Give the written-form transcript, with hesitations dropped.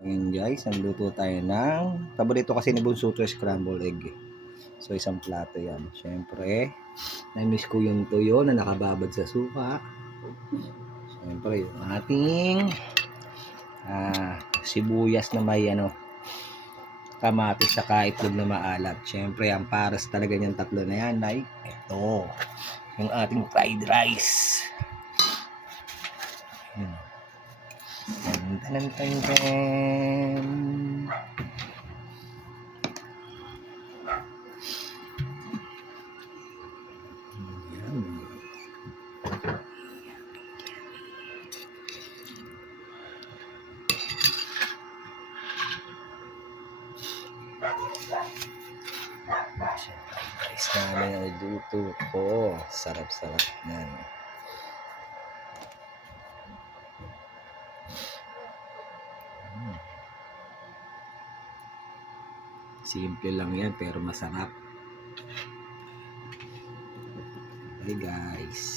Ngayon guys, nagluto tayo ng paborito kasi ni Bunso to, scramble egg. So isang plato yan. Siyempre, na-miss ko yung tuyo na nakababad sa suka. Siyempre, yung ating sibuyas na may kamatis sa itlog na maalat. Siyempre, ang pares talaga niyang tatlo na yan ay ito, yung ating fried rice. Tan tan tan. Rice namin ay luto ko. Sarap-sarap na. Simple lang yan pero masarap. Bye guys.